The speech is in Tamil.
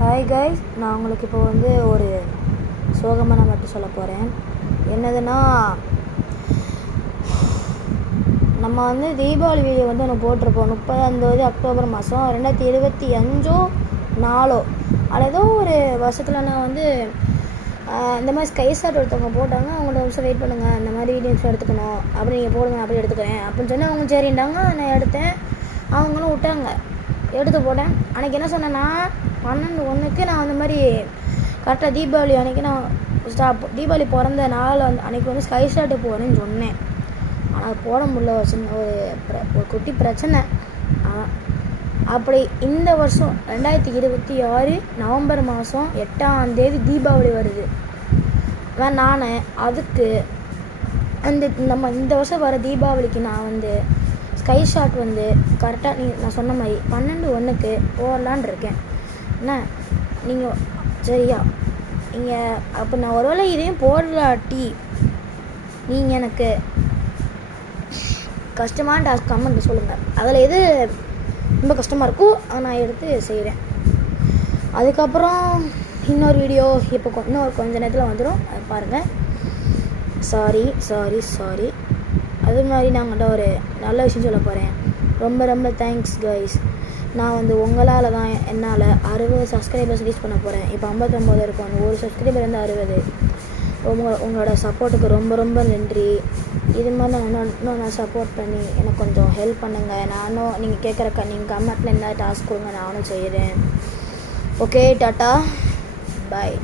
ஹாய் கைஸ், நான் உங்களுக்கு இப்போ வந்து ஒரு சோகமான மட்டும் சொல்ல போகிறேன். என்னதுன்னா, நம்ம வந்து தீபாவளி வீடியோ வந்து ஒன்று போட்டிருப்போம் 30 அக்டோபர் மாதம் 2025 4 அது ஏதோ ஒரு வருஷத்தில் நான் வந்து இந்த மாதிரி ஸ்கை ஷாட் ஒருத்தவங்க போட்டாங்க. அவங்கள்ட்ட நிமிஷம் வெயிட் பண்ணுங்கள், இந்த மாதிரி வீடியோஸ் எடுத்துக்கணும், அப்படி நீங்கள் போடுங்க, அப்படி எடுத்துக்கிறேன் அப்படின்னு சொன்னால் அவங்க சரிண்டாங்க. நான் எடுத்தேன், அவங்களும் விட்டாங்க, எடுத்து போட்டேன். அன்றைக்கி என்ன சொன்னேன்னா 12/1 நான் அந்த மாதிரி கரெக்டாக தீபாவளி அன்றைக்கி நான் தீபாவளி பிறந்த நாள் அன்றைக்கி வந்து ஸ்கை ஷாட்டு போகிறேன்னு சொன்னேன். ஆனால் போட முடியல, சின்ன ஒரு குட்டி பிரச்சனை. அப்படி இந்த வருஷம் 2026 நவம்பர் மாதம் 8ஆம் தேதி தீபாவளி வருது. நான் அதுக்கு நம்ம இந்த வருஷம் வர தீபாவளிக்கு நான் வந்து ஸ்கை ஷாட் வந்து கரெக்டாக நான் சொன்ன மாதிரி 12/1 போடலான் இருக்கேன். என்ன நீங்கள் சரியா? நீங்கள் அப்போ நான் ஒருவேளை இதையும் போடலாட்டி நீங்கள் எனக்கு கஷ்டமான டாஸ்க் கமெண்ட் சொல்லுங்கள். அதில் எது ரொம்ப கஷ்டமாக இருக்கும் அதை நான் எடுத்து செய்கிறேன். அதுக்கப்புறம் இன்னொரு வீடியோ இப்போ இன்னொரு கொஞ்ச நேரத்தில் வந்துடும், அதை பாருங்கள். சாரி. அது மாதிரி நாங்கள்கிட்ட ஒரு நல்ல விஷயம் சொல்ல போகிறேன். ரொம்ப தேங்க்ஸ் கைஸ். நான் வந்து உங்களால் தான் என்னால் 60 சப்ஸ்கிரைபர்ஸ் ரீச் பண்ண போகிறேன். இப்போ 59 இருக்கும். அந்த ஒரு சப்ஸ்கிரைபர் வந்து 60. உங்களோட சப்போர்ட்டுக்கு ரொம்ப நன்றி. இது மாதிரி நான் சப்போர்ட் பண்ணி எனக்கு கொஞ்சம் ஹெல்ப் பண்ணுங்கள். நானும் நீங்கள் கேட்குறக்க நீங்கள் கமெண்ட்டில் என்ன டாஸ்க் கொடுங்க, நானும் செய்கிறேன். ஓகே, டாட்டா, பாய்.